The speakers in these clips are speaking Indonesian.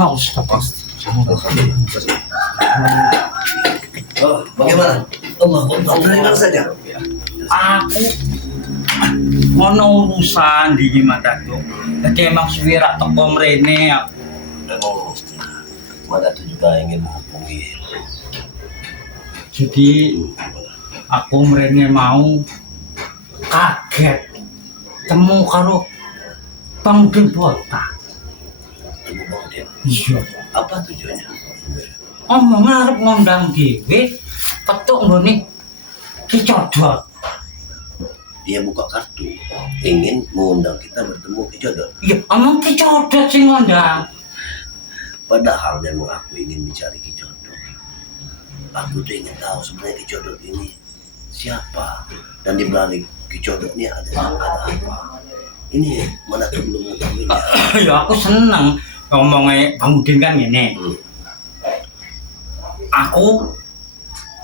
Oh, Ustaz. Oh, bagaimana? Allah, dari mana saja? Aku ono urusan di gimana tuh. Jadi emang suwira teko mrene aku. Memang mana tuh juga ingin menghubungi. Jadi aku mrene mau kaget temu karo Bang Udin Botak. Temu Bang Udin. Iya. Apa tujuannya? Omong arep ngundang dhewe petuk nggone Ki Codot. Dia buka kartu, ingin mengundang kita bertemu Ki Codot. Iya, omong Ki Codot sing ngundang. Padahal memang aku ingin mencari Ki Codot. Aku tuh ingin tahu sebenarnya Ki Codot ini siapa, dan di balik Ki Codot ini ada apa. Ini mana tuh belum mengetahuinya. Ya aku seneng ngomongnya Bang Udin kan ngene. Aku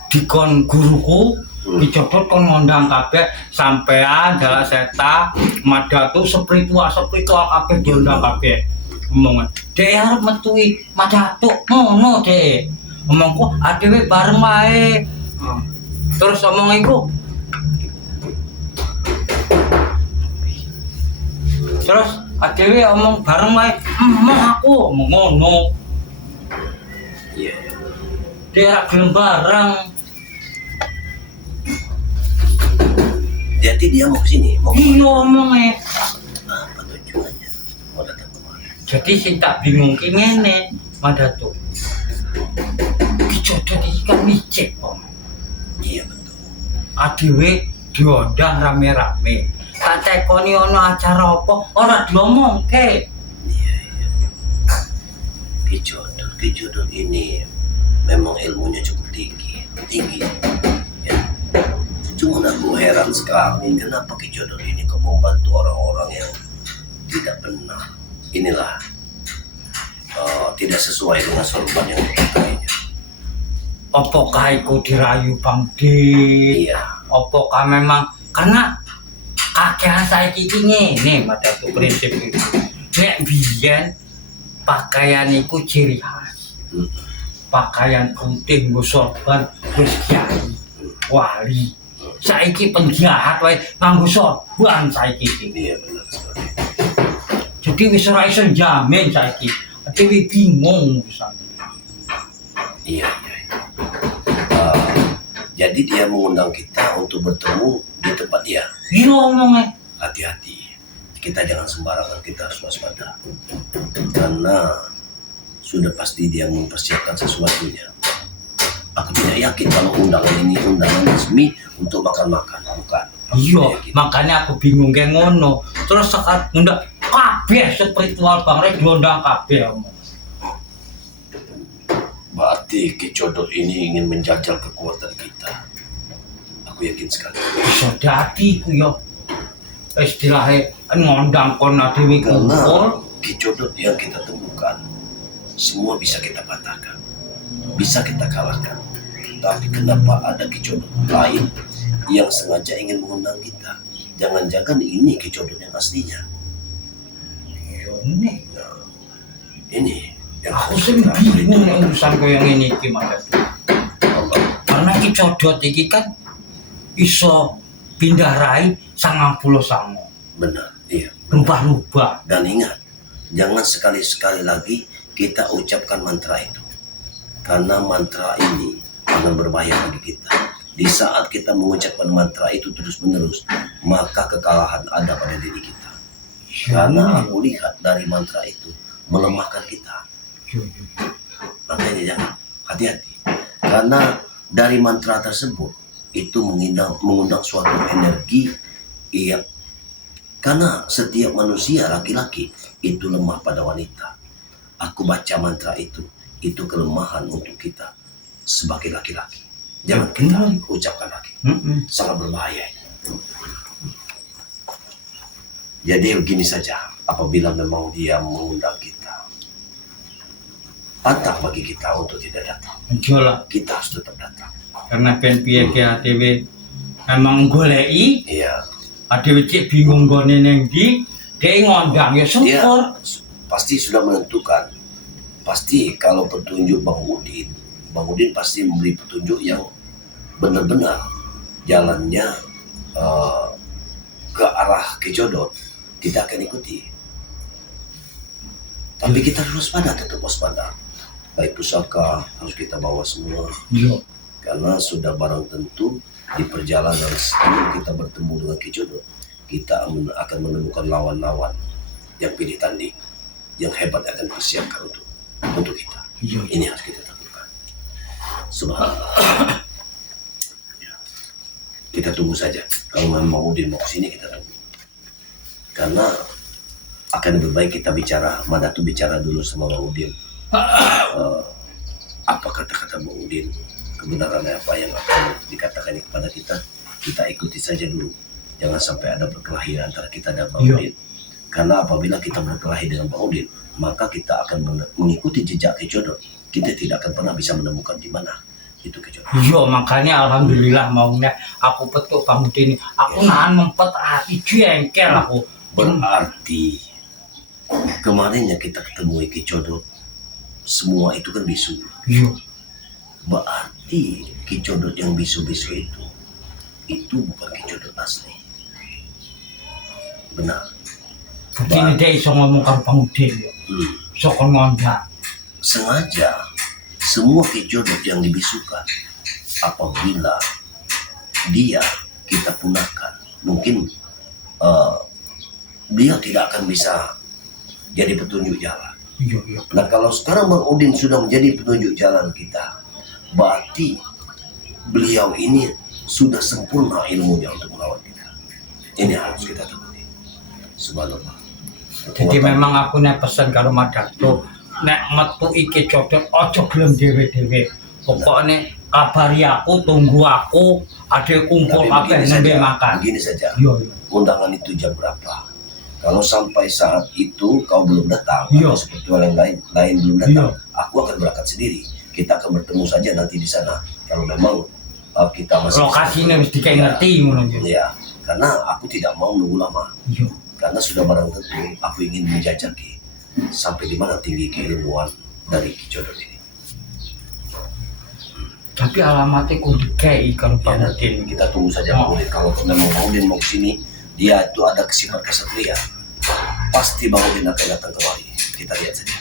dikon guruku Ki Codot kon ngundang kabeh sampean Jala Seta Madatu spiritual kabeh diundang kabeh. Omongan dhek arep metuhi Madatu ngono dhek. Omongku adewe bareng wae. Terus omong iku terus adewe omong bareng wae emong aku omong ngono. Iya. Dia gelem bareng. Jadi dia mau kesini, mau Iya omongnya. apa tujuannya? Mau datang kemana? Jadi sing tak bingung ki ngene, Madatu. Ki Codot iki kan micik om. Iya betul. Adewe diundang rame-rame. Tak tekoni ono acara apa, ora diomongke. Iya. Ki Codot ini memang ilmunya cukup tinggi. Ya. Cuma aku heran sekali kenapa Ki Codot ini kok membantu orang-orang yang tidak benar. Inilah tidak sesuai dengan sorban yang dipakainya. Apakah iku dirayu Bang Dik? Iya. Apakah memang karena kakek saiki iki ngene Madatu prinsip itu. Nek biyen pakaian iku ciri khas. Pakaian putih nggo sorban wis kiai wali. Saiki penjahat wae nganggo sorban saiki iki. Iya benar sekali. Jadi wis ora iso jamin saiki. Dewi bingung urusan. Iya. Jadi dia mengundang kita untuk bertemu di tempat dia. Iya omongnya. Hati-hati. Kita jangan sembarangan, kita harus waspada. Karena sudah pasti dia mempersiapkan sesuatunya. Aku tidak yakin kalau undangan ini undangan resmi untuk makan-makan, bukan. Iya, makanya aku bingung kayak ngono. Terus sekat ngundang kabeh spiritual Bang Rek diundang kabeh omong. Berarti Ki Codot ini ingin menjajal kekuatan kita. Aku yakin sekali. Bisa dadi ku yo. Istilahnya ngundang kon dhewe Karena kumpul. Ki Codot yang kita temukan semua bisa kita patahkan, bisa kita kalahkan. Tapi kenapa ada Ki Codot lain yang sengaja ingin mengundang kita? Jangan-jangan ini Ki Codot yang aslinya. Yo nih. Nah, ini yang Aku harus sing kita bingung perhitungkan. urusan koyo ngene iki Mas. Karena Ki Codot iki kan iso pindah rai 99. Benar, iya. Rubah-rubah. Dan ingat, jangan sekali-sekali lagi kita ucapkan mantra itu. Karena mantra ini akan berbahaya bagi kita. Di saat kita mengucapkan mantra itu terus-menerus, maka kekalahan ada pada diri kita. Karena aku lihat dari mantra itu melemahkan kita. Makanya jangan, hati-hati. Karena dari mantra tersebut itu mengundang suatu energi yang karena setiap manusia laki-laki itu lemah pada wanita. Aku baca mantra itu kelemahan untuk kita sebagai laki-laki. Jangan kita ucapkan lagi. Sangat berbahaya. Jadi begini saja, apabila memang dia mengundang kita, patah bagi kita untuk tidak datang. Menjola. Kita harus tetap datang. Karena ben piye ki adewe memang goleki, Iya. adewe cek bingung gone ning ndi, dhek ngondang ya Dia syukur. pasti sudah menentukan pasti kalau petunjuk Bang Udin pasti memberi petunjuk yang benar-benar jalannya ke arah Kicodot, kita akan ikuti. Tapi kita harus tetap waspada. Baik pusaka harus kita bawa semua, Iya. karena sudah barang tentu di perjalanan sebelum kita bertemu dengan Kicodot, kita akan menemukan lawan-lawan yang pilih tanding, yang hebat akan persiapkan untuk kita. Iya. Ini harus kita lakukan. Subhanallah. Kita tunggu saja. Kalau memang Udin mau kesini, kita tunggu. Karena akan lebih baik kita bicara, Madatu bicara dulu sama Bang Udin. Apa kata-kata Bang Udin, kebenarannya apa yang akan dikatakan kepada kita ikuti saja dulu. Jangan sampai ada berkelahi antara kita dan Bang Iya. Udin. Karena apabila kita berkelahi dengan Bang Udin, maka kita akan mengikuti jejak Kicodot. Kita tidak akan pernah bisa menemukan di mana itu Kicodot. Iya, makanya alhamdulillah maunya aku petuk Bang Udin. Aku nahan mempet hati jengkel aku. Berarti kemarinnya kita ketemu Kicodot, semua itu kan bisu. Iya. Berarti Kicodot yang bisu-bisu itu bukan Kicodot asli. Benar. Begini dia iso ngomong karo Bang Udin. Sok ngondang. Sengaja semua Kicodot yang dibisukan, apabila dia kita punahkan, mungkin dia tidak akan bisa jadi petunjuk jalan. Iya, iya. Nah kalau sekarang Bang Udin sudah menjadi petunjuk jalan kita, berarti beliau ini sudah sempurna ilmunya untuk melawan kita. Ini harus kita tekuni. Subhanallah. Jadi memang aku nek pesen karo Madatu, nek metu iki Kicodot aja gelem dhewe-dhewe. Pokoknya kabari aku, tunggu aku, ade kumpul kabeh nembe makan. Begini saja. Iya, iya. Undangan itu jam berapa? Kalau sampai saat itu kau belum datang, Iya. atau seperti yang lain belum datang, aku akan berangkat sendiri. Kita akan bertemu saja nanti di sana. Kalau memang kita masih Lokasinya mesti kayak ngerti ngono ya. Ya, karena aku tidak mau nunggu lama. Iya. Karena sudah barang tentu aku ingin menjajaki sampai di mana tinggi keilmuan dari Kicodot ini. Tapi alamatnya kudu dikei kalau Ya, Bang nanti Udin. kita tunggu saja Bang Udin. Kalau memang Bang Udin mau kesini, dia itu ada sifat kesatria. Pasti Bang Udin akan datang kemari. Kita lihat saja.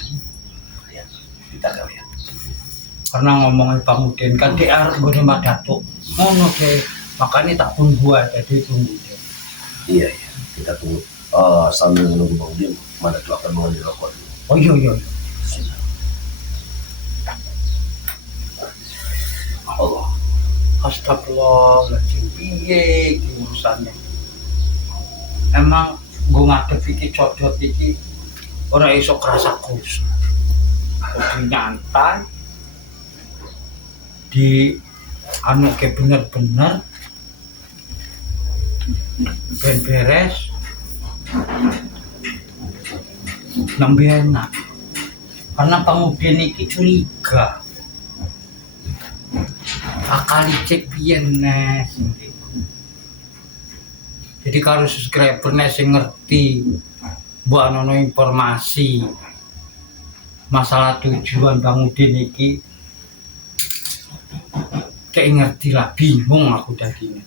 Ya, kita akan lihat. Karena ngomongin Bang Udin kan dia harus gue Madatu. Ngono deh. Makanya tak tunggu aja, jadi tunggu deh. Iya, kita tunggu. Sambil menunggu Bang Udin, mana tuh akan mengambil rokok dulu. Oh iya, iya. Allah. Astagfirullahaladzim, piye iki urusannya. Emang gue ngadepi Kicodot iki ora iso kerasa krus. Kudu nyantai di anu ke bener-bener ben beres nembe enak. Karena Bang Udin iki curiga. Akali cek piye nes. Jadi kalau subscriber nes sing ngerti mbok ana informasi masalah tujuan Bang Udin iki kayak ngerti lah, bingung aku tadinya.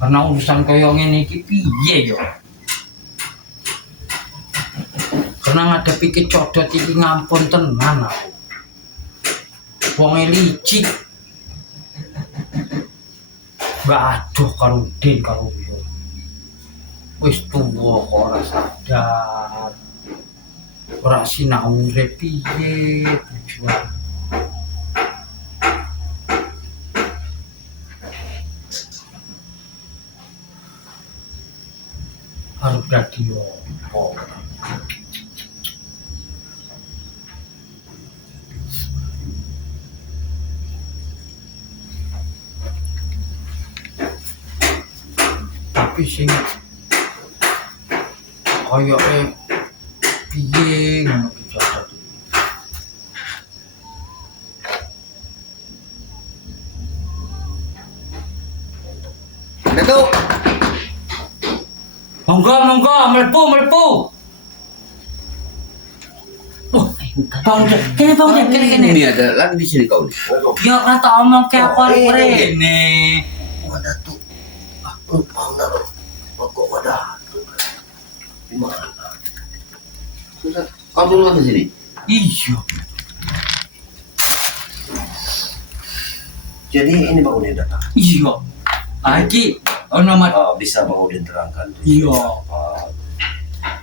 Karena urusan kaya ngene iki piye yo. Karena ngadepi Kicodot iki ngampun tenan aku. Wonge licik. Gak aduh karo Udin karo yo. Wis tuwa kok ora sadar. Ora sinau urip piye tujuan. Harus dadi opo. Tapi sing koyoke piye ngono Kicodot. Betul. Monggo, monggo, mlebu, mlebu. Bang Udin, kene Bang Udin, kene. Ini ada lagi di sini kau nih. Ya kata omong ke aku rene. Madatu. Aku mau naruh. Kok Madatu? Di mana? Sudah, kau dulu ke sini. Iya. Jadi ini Bang Udin datang. Iya. Lagi ono Bisa Bang Udin terangkan. Iya.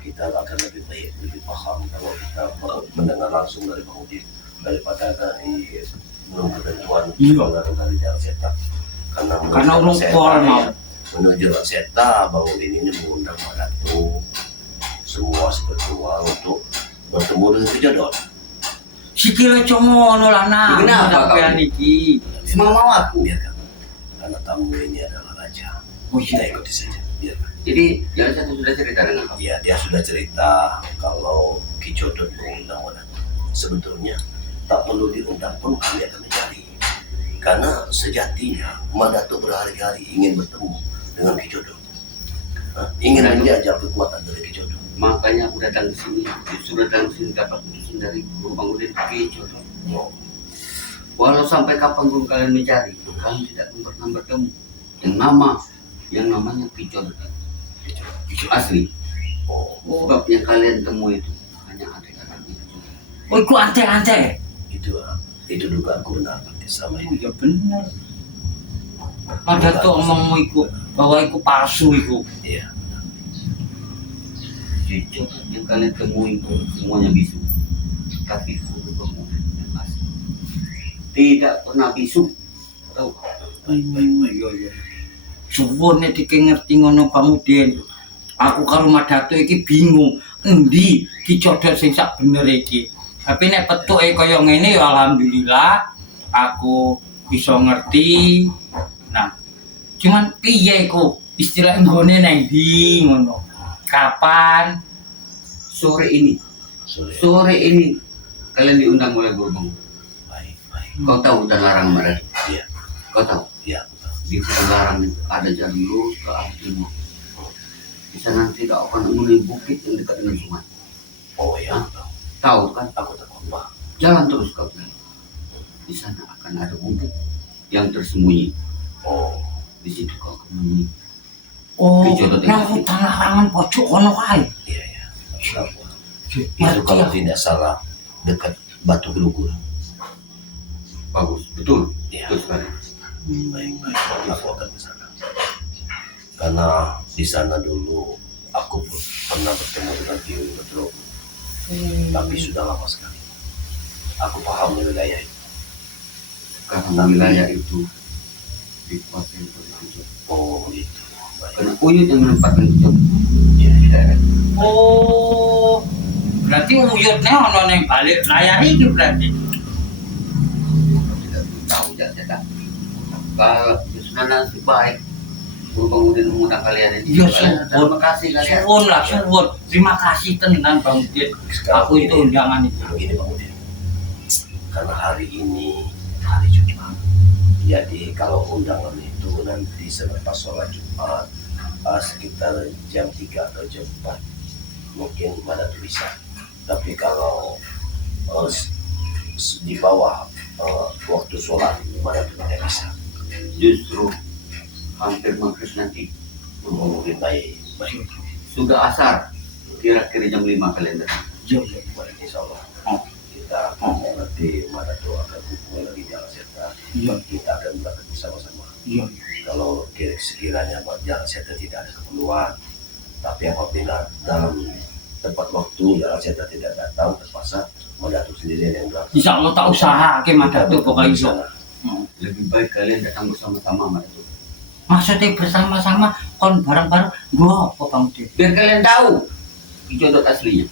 Kita akan lebih baik, lebih paham kalau kita mendengar langsung dari Bang Udin daripada dari menunggu tentuan Iya. dari Jalan Seta. Karena urung formal. Menuju Jalan Seta, Bang Udin ini mengundang Madatu semua seketua untuk bertemu dengan kejodon. sikile comono lah nah. Kenapa kau? Sampean iki. Mau aku. Biarkan, karena tamu ini adalah raja. Oh, Kita iya. ikuti saja. Biarkan. Jadi Jalan Seta sudah cerita dengan kau. Ya, dia sudah cerita kalau Ki Codot mengundang Madatu. Sebetulnya tak perlu diundang pun kami akan mencari. Karena sejatinya Madatu berhari-hari ingin bertemu dengan Ki Codot. Ingin menjajal kekuatan dari Ki Codot. Makanya aku datang ke sini. Justru datang ke sini dapat putusan dari Guru Bang Udin Ki Codot. Oh, Walau sampai kapanpun kalian mencari, kalian tidak akan pernah bertemu yang namanya Ki Codot. Asli. oh, Sebab yang kalian temui itu hanya adik-adik itu. Oh, iku ante-ante. itu dugaanku benar berarti sama Oh, ini. ya bener. Pada tuh omongmu iku bahwa iku palsu iku. Iya. Ki Codot yang kalian temui itu semuanya bisu. Tapi Guru Bang Udin yang asli tidak pernah bisu. Tahu? Baik. Iya. Suwun nek iki ngerti ngono Bang Udin. Aku karo Madatu iki bingung endi Ki Codot sing sak bener iki. Tapi nek petuke kaya ngene ya alhamdulillah aku bisa ngerti. Nah, cuman piye iku istilah nggone nang ndi ngono. Kapan? Sore ini kalian diundang oleh Guru Bang. Baik. Kau tahu hutan larang mana? Iya. Kau tahu? Iya. Di hutan larang itu ada jalan lurus ke arah timur. Di sana tidak akan menemui bukit yang dekat dengan sungai. Oh ya. Tahu kan? Aku tak apa. Jalan terus kau bilang. Di sana akan ada gubuk yang tersembunyi. Oh. Di situ kau akan menemui. Oh, Ki Codot nang hutan larangan pojok kono kae. Iya. Aku. Itu Ngerti kalau aku. tidak salah dekat Batu Gelugur. Bagus, betul. Iya. Betul sekali. Baik. Aku akan ke sana. Karena di sana dulu aku pun pernah bertemu dengan Kiai Betro. Tapi sudah lama sekali. Aku paham wilayah itu. Karena wilayah itu dikuasai oleh Ki Codot. Oh gitu. Baik. Karena Uyut yang menempatkan Ki Codot. Iya. Oh, berarti uyutnya ono ning balik layar iki berarti. Tidak tahu jatah. Kalau sudah nasib baik, Guru Bang Udin mengundang kalian ini. Iya, Kalian terima kasih kalian. Suwun lah, suwun. Terima kasih tenan Bang Udin. Aku itu undangan itu. Begini Bang Udin. Karena hari ini hari Jumat. Jadi kalau undangan itu nanti selepas sholat Jumat sekitar jam 3 atau jam 4 mungkin Madatu bisa. Tapi kalau di bawah waktu sholat Madatu tidak bisa. Justru hampir maghrib nanti Mungkin baik. sudah asar, kira-kira jam 5 kalian datang. Iya. Baik, insya Allah. Oh. Kita nanti Madatu akan hubungi lagi Jalan Seta. Iya. Kita akan berangkat bersama-sama. Iya. Kalau sekiranya Jalan Seta tidak ada keperluan, tapi apabila dalam tepat waktu Jalan Seta tidak datang, terpaksa Madatu sendirian yang berangkat. Insya Allah tak usahake Madatu pokoknya Di iso. sana. Lebih baik kalian datang bersama-sama sama itu. Maksudnya bersama-sama kon bareng-bareng gua apa Bang Udin? Biar kalian tahu Ki Codot aslinya.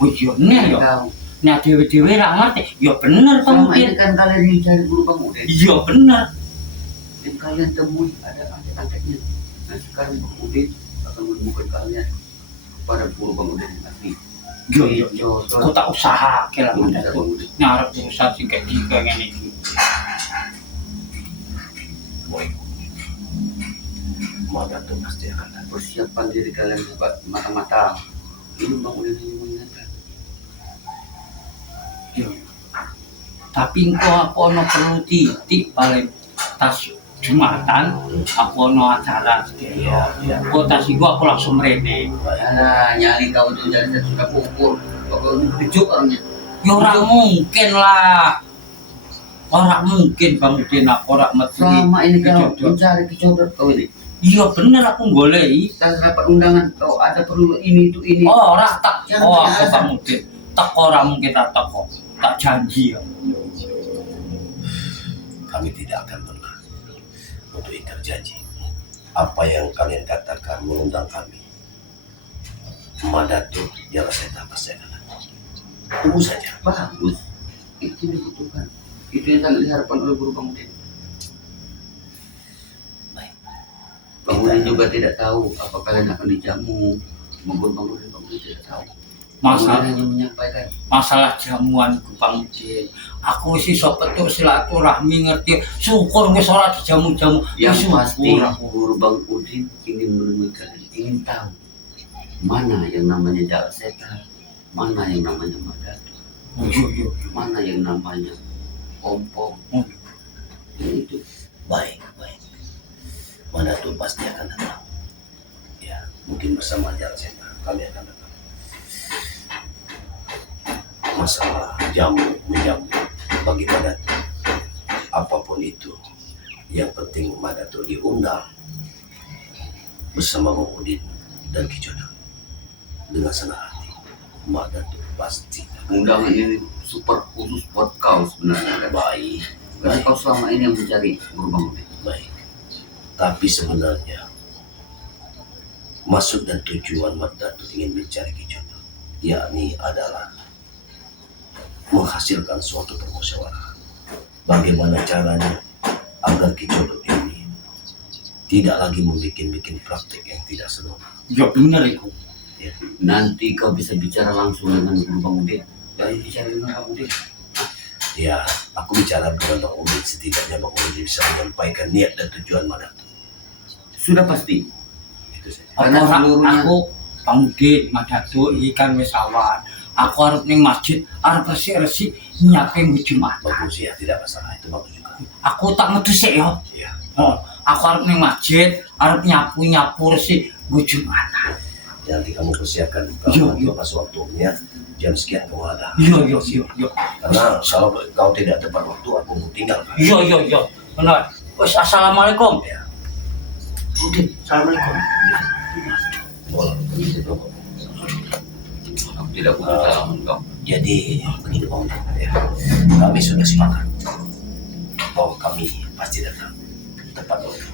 Oh iya nih ya. Tahu. Nah dewe-dewe ra ngerti. Ya bener Bang Selama ini Udin. kan kalian mencari Guru Bang Udin. Iya bener. Dan kalian temui ada angkat-angkatnya. Nah sekarang Bang Udin akan menemukan kalian pada Guru Bang Udin yang asli. Iya. Aku tak usahake lah Belum bisa Madatu. Bang Udin. Nyarep urusan sing kayak tiga ngene iki. Madatu pasti akan datang. Persiapan diri kalian buat mata-mata. Ini Bang Udin hanya mengingatkan. Tapi aku ono perlu titik paling tas Jumatan, aku ono acara sedaya. Kok tas iku aku langsung mrene. Alah, nyari kau tuh jadi sudah pukul. Kau dibujuk orangnya. Ya ora mungkin lah. Ora mungkin Bang Udin aku ora metu. Selama ini kau Kejodot. mencari kejodot kau ini. Iya bener aku goleki. Kita dapat undangan kau ada perlu ini itu ini. Oh ora tak. Jangan Oh aku biasa. Bang Udin. Teko ora mungkin tak teko. Tak janji ya. Kami tidak akan pernah untuk ingkar janji. Apa yang kalian katakan mengundang kami, Madatu jangan saya tambah saya akan datang. Tunggu saja. Bagus. Itu yang dibutuhkan. Itu yang sangat diharapkan oleh guru Bang Udin. Baik. Bang Udin juga tidak tahu apa kalian akan dijamu. Maupun Bang Udin tidak tahu. Bang Masalah Udin hanya menyampaikan. masalah jamuan ku Bang Udin. Aku wis iso petuk silaturahmi ngerti. Syukur wis ora dijamu-jamu. Yang Syukur pasti aku. guru Bang Udin ingin menemukan, ingin tahu mana yang namanya Jawa Setan, mana yang namanya Madatu, Oh, iya. mana yang namanya Ompong. Oh. Itu Baik, baik. Madatu pasti akan datang. Ya, mungkin bersama jalan setan kami akan datang. Masalah jamu menjamu bagi Madatu, apapun itu, yang penting Madatu diundang bersama Bang Udin dan Ki Jodoh dengan senang hati. Madatu pasti undangan ini super khusus buat kau sebenarnya. baik, Karena kau selama ini yang mencari guru Bang Udin. baik. Tapi sebenarnya maksud dan tujuan Madatu ingin mencari Ki Jodoh, yakni adalah menghasilkan suatu permusyawarah. Bagaimana caranya agar Ki Jodoh ini tidak lagi membuat praktik yang tidak senonoh. Ya bener iku. Nanti kau bisa bicara langsung dengan guru Bang Udin. Dari bicara dengan Bang Udin. Ya, aku bicara dengan Bang Udin, setidaknya Bang Udin bisa menyampaikan niat dan tujuan Madatu. Sudah pasti. Itu saja. Karena Aku seluruhnya- aku Bang Udin Madatu iki kan wis awan. Aku arep ning masjid, arep resik-resik nyiapin Jumat. Bagus ya, tidak masalah, itu bagus juga. Aku tak metu sik ya. Ya, Oh, aku arep ning masjid, arep nyapu resik Jumat. nanti kamu persiapkan Iya, iya. kalau pas waktunya jam sekian kamu ada. Iya. Karena kalau kau tidak tepat waktu, aku mau tinggal. Kan? Iya. Benar. Wes assalamualaikum. Ya. Udin, assalamualaikum. Boleh. Aku tidak butuh salaman kau. Jadi begini Bang Udin, ya. Kami sudah sepakat bahwa kami pasti datang tepat waktu.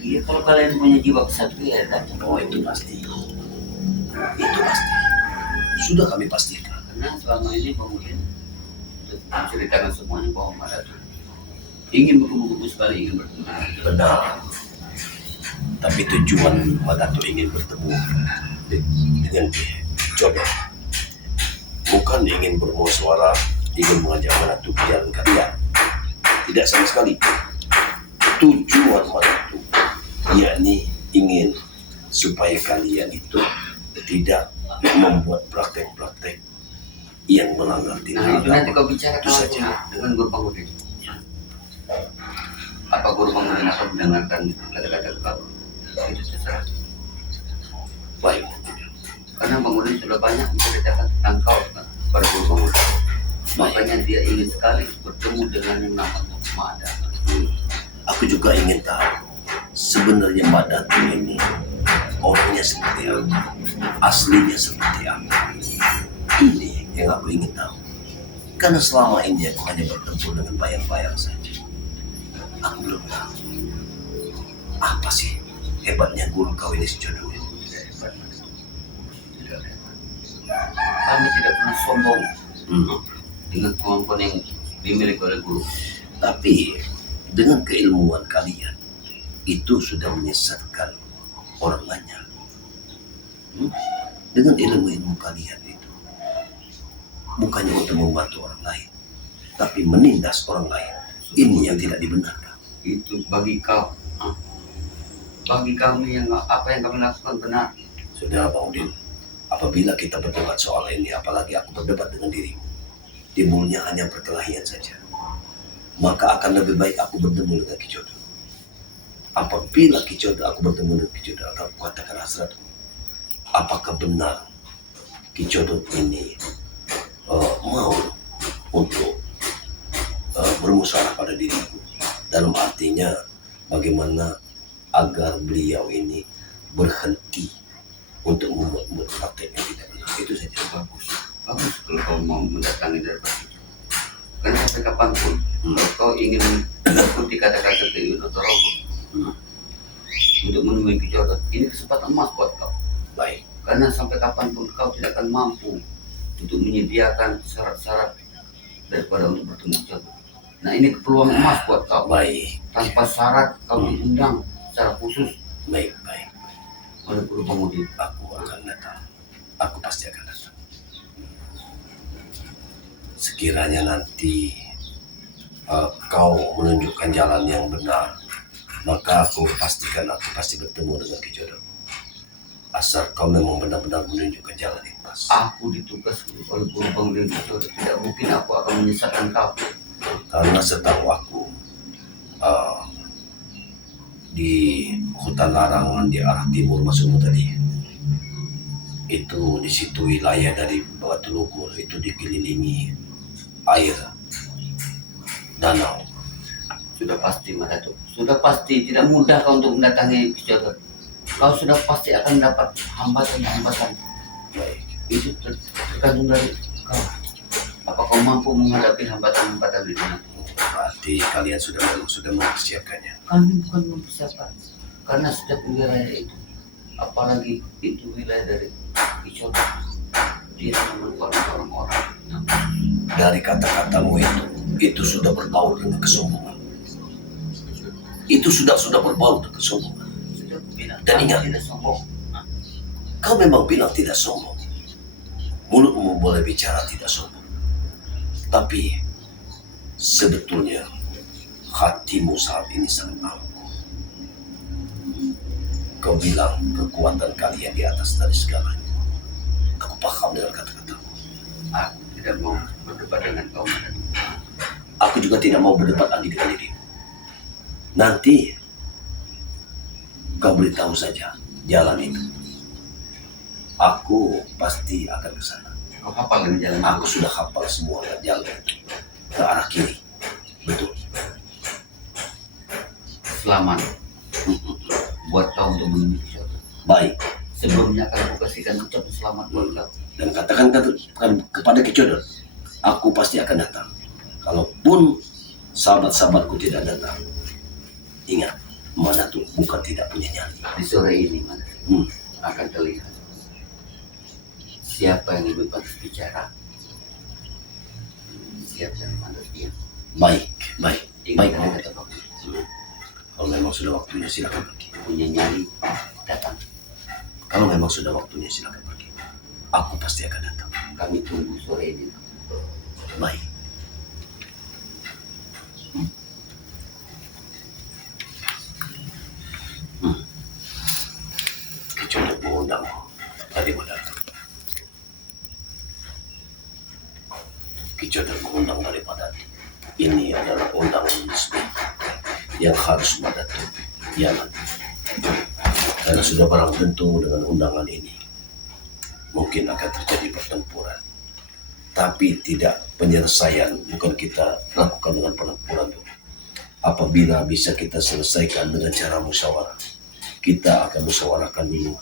Iya, kalau kalian punya jiwa kesatria datang. Oh itu pasti. Itu pasti. Sudah kami pastikan. Karena selama ini Bang Udin sudah menceritakan semuanya bahwa Madatu ingin berkumpul sekali, ingin bertemu. Benar. Tapi tujuan Madatu ingin bertemu dengan Ki Jodoh bukan ingin bermusyawarah, ingin mengajak Madatu ke jalan kalian. Tidak sama sekali. Tujuan Madatu yakni ingin supaya kalian itu tidak membuat praktek-praktek yang melanggar Nah, tindakan itu nanti kau bicarakan Itu saja. langsung dengan guru Bang Udin. Apa guru Bang Udin akan mendengarkan kata-kata kau? Itu terserah. baik. Karena Bang Udin sudah banyak menceritakan tentang kau pada guru Bang Udin. Makanya dia ingin sekali bertemu dengan yang namanya Mada. Aku juga ingin tahu sebenarnya Mbak Datu ini orangnya seperti apa, aslinya seperti apa. Ini yang aku ingin tahu. Karena selama ini aku hanya bertemu dengan bayang-bayang saja. Aku belum tahu apa sih hebatnya guru kau ini si Jodoh ini. Kami tidak pernah sombong Hmm. dengan kemampuan yang dimiliki oleh guru. Tapi dengan keilmuan kalian itu sudah menyesatkan orang banyak. Dengan ilmu-ilmu kalian itu bukannya untuk membantu orang lain, tapi menindas orang lain. Ini yang tidak dibenarkan. Itu bagi kau. Bagi kami yang apa yang kami lakukan benar. Saudara Bang Udin, apabila kita berdebat soal ini, apalagi aku berdebat dengan dirimu, timbulnya hanya perkelahian saja. Maka akan lebih baik aku bertemu dengan Ki Jodo. Apabila Ki Jodo aku bertemu dengan Ki Jodo, akan katakan hasratku. Apakah benar Ki Jodo ini mau untuk bermusyawarah pada diriku, dalam artinya bagaimana agar beliau ini berhenti untuk membuat praktek yang tidak benar. Itu saja. Bagus kalau kau mau mendatangi daripada itu. Karena sampai kapanpun kalau kau ingin mengikuti kata-kata dari Unotorogo untuk menemui Ki Jodo, ini kesempatan emas buat kau. Baik, Karena sampai kapanpun kau tidak akan mampu untuk menyediakan syarat-syarat daripada untuk bertemu Ki Jodo. Nah, ini peluang emas buat kau. baik, Tanpa syarat kau diundang secara khusus baik, baik. oleh Guru Pemudi. Aku akan datang. Aku pasti akan datang. Sekiranya nanti kau menunjukkan jalan yang benar, maka aku pasti bertemu dengan Ki Jodo. Asal kau memang benar-benar menunjukkan jalan yang pas. Aku ditugas oleh Guru Pemudi Ki Jodo. Tidak mungkin aku akan menyesatkan kau. Karena setahu aku di hutan larangan di arah timur maksudmu tadi, itu di situ wilayah dari Batu Lugur itu dikelilingi air danau. Sudah pasti Madatu. Sudah pasti tidak mudah kau untuk mendatangi Ki Jodo. Kau sudah pasti akan dapat hambatan-hambatan. Baik, Itu tergantung dari kau. Apa kau mampu menghadapi hambatan-hambatan di sana? berarti kalian sudah mempersiapkannya. Kami bukan mempersiapkan. Karena setiap wilayah itu, apalagi itu wilayah dari Ki Jodo, dia mengeluarkan orang-orang. Dari kata-katamu itu sudah berbau dengan kesombongan. Itu sudah berbau dengan kesombongan. Sudah bilang, Dan ingat, tidak sombong. kau memang bilang tidak sombong. Mulutmu boleh bicara tidak sombong. Tapi sebetulnya hatimu saat ini sangat angkuh. Kau bilang kekuatan kalian di atas dari segalanya. Aku paham dengan kata-katamu. Aku tidak mau berdebat dengan kau, Madatu. Aku juga tidak mau berdebat lagi dengan dirimu. Nanti kau beritahu saja jalan itu. Aku pasti akan ke sana. Kau hafal dengan jalan Aku sudah hafal semua jalan ke arah kiri. Betul. selamat buat kau untuk menuju Ki Jodo. Baik. Sebelumnya akan aku kasihkan ucapan selamat buat kau. Dan katakan kepada Ki Jodo, aku pasti akan datang. Kalaupun sahabat-sahabatku tidak datang, ingat, Madatu bukan tidak punya nyali. Di sore ini Madatu akan terlihat siapa yang lebih pantas bicara, siapa yang pantas diam. Baik, baik, baik. Ingat kata Bapak, Kalau memang sudah waktunya silakan pergi. punya nyali datang. Kalau memang sudah waktunya silakan pergi. Aku pasti akan datang. Kami tunggu sore ini. Baik. Ki Jodo mengundang tadi Madatu. Ki Jodo mengundang daripada ini adalah undangan resmi yang harus Madatu jalan. Karena sudah barang tentu dengan undangan ini mungkin akan terjadi pertempuran, tapi tidak penyelesaian. Bukan kita lakukan dengan pertempuran dulu. Apabila bisa kita selesaikan dengan cara musyawarah, kita akan musyawarahkan dulu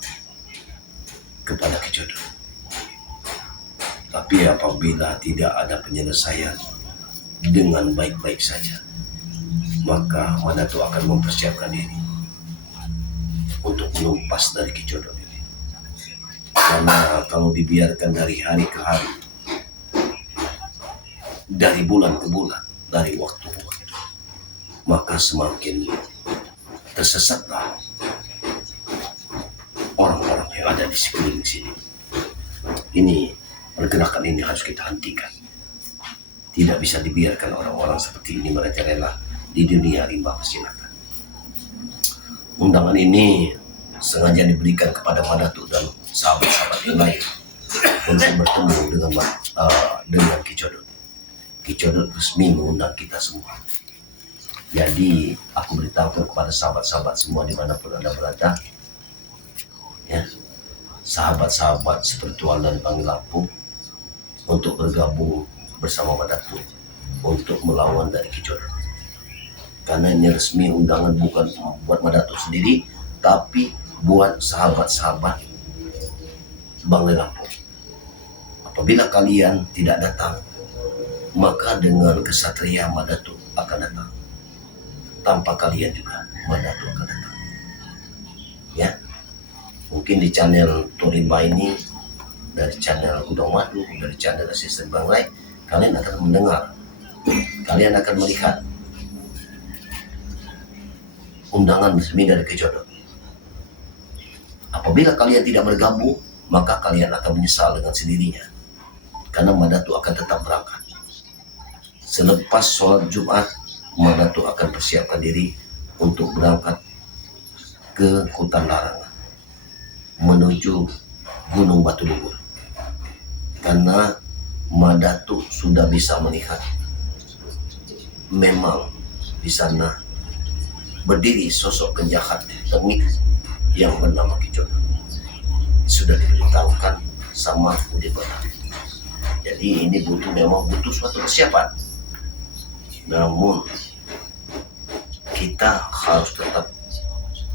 kepada Ki Jodo. Tapi apabila tidak ada penyelesaian dengan baik-baik saja, maka Madatu akan mempersiapkan diri untuk menumpas dari Ki Jodo ini. Karena kalau dibiarkan dari hari ke hari, dari bulan ke bulan, dari waktu ke waktu, maka semakin tersesatlah orang-orang yang ada di sekeliling sini. Ini pergerakan ini harus kita hentikan. Tidak bisa dibiarkan orang-orang seperti ini merajalela di dunia rimba persilatan. Undangan ini sengaja diberikan kepada Madatu dan sahabat-sahabat yang lain untuk bertemu dengan Ki Jodo. Kicodot resmi mengundang kita semua. Jadi aku beritahu kepada sahabat-sahabat semua dimanapun Anda berada, ya, sahabat-sahabat spiritual dari Panggil Lampung, untuk bergabung bersama Madatu untuk melawan dari Kicodot. Karena ini resmi undangan bukan buat Madatu sendiri, tapi buat sahabat-sahabat Bangli Lampung. Apabila kalian tidak datang, maka dengan kesatria Madatu akan datang. Tanpa kalian juga Madatu akan datang. Ya, mungkin di channel Torimba ini, dari channel Gudang Madu, dari channel Asisten Banglai, kalian akan mendengar, kalian akan melihat undangan resmi dari Kicodot. Apabila kalian tidak bergabung, maka kalian akan menyesal dengan sendirinya, karena Madatu akan tetap berangkat. Selepas sholat Jumat, Madatu akan persiapkan diri untuk berangkat ke Hutan Larangan menuju Gunung Batu Luhur, karena Madatu sudah bisa melihat memang di sana berdiri sosok penjahat tengik yang bernama Kicodot. Sudah diberitahukan sama Udin Batak. Jadi ini memang butuh suatu persiapan. Namun kita harus tetap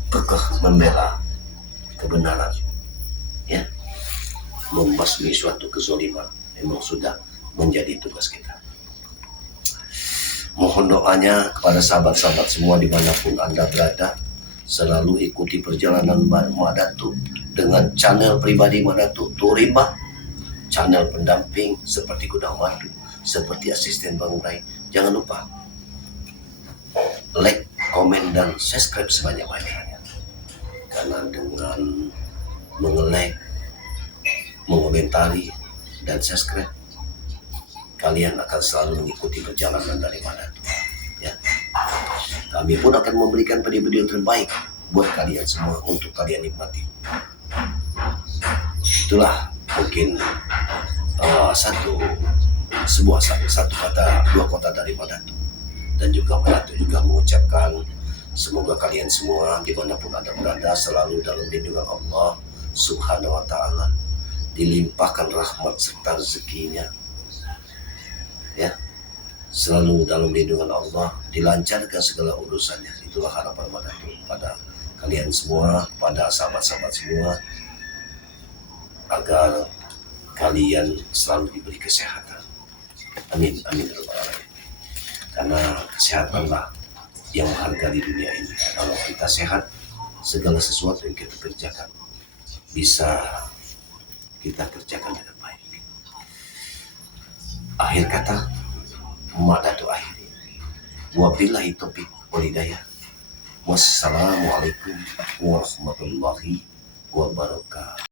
kekeh membela kebenaran, ya, membasmi suatu kezaliman memang sudah menjadi tugas kita. Mohon doanya kepada sahabat-sahabat semua dimanapun Anda berada, selalu ikuti perjalanan Madatu dengan channel pribadi Madatu Torimba, channel pendamping seperti Gudang Madu, seperti Asisten Banglai. Jangan lupa like, komen, dan subscribe sebanyak-banyaknya. Karena dengan mengelek, mengomentari, dan subscribe, kalian akan selalu mengikuti perjalanan dari Madatu. Ya. Kami pun akan memberikan video-video terbaik buat kalian semua untuk kalian nikmati. Itulah mungkin satu kata, dua kata dari Madatu. Dan juga Madatu juga mengucapkan semoga kalian semua dimanapun Anda berada selalu dalam lindungan Allah Subhanahu wa Ta'ala, dilimpahkan rahmat serta rezekinya, ya, selalu dalam lindungan Allah, dilancarkan segala urusannya. Itulah harapan Madatu pada kalian semua, pada sahabat-sahabat semua, agar kalian selalu diberi kesehatan. Amin, amin ya rabbal alamin. Karena kesehatanlah yang berharga di dunia ini. Kalau kita sehat, segala sesuatu yang kita kerjakan bisa kita kerjakan dengan baik. Akhir kata, Madatu akhiri. Wabillahi taufiq wal hidayah. Wassalamualaikum warahmatullahi wabarakatuh.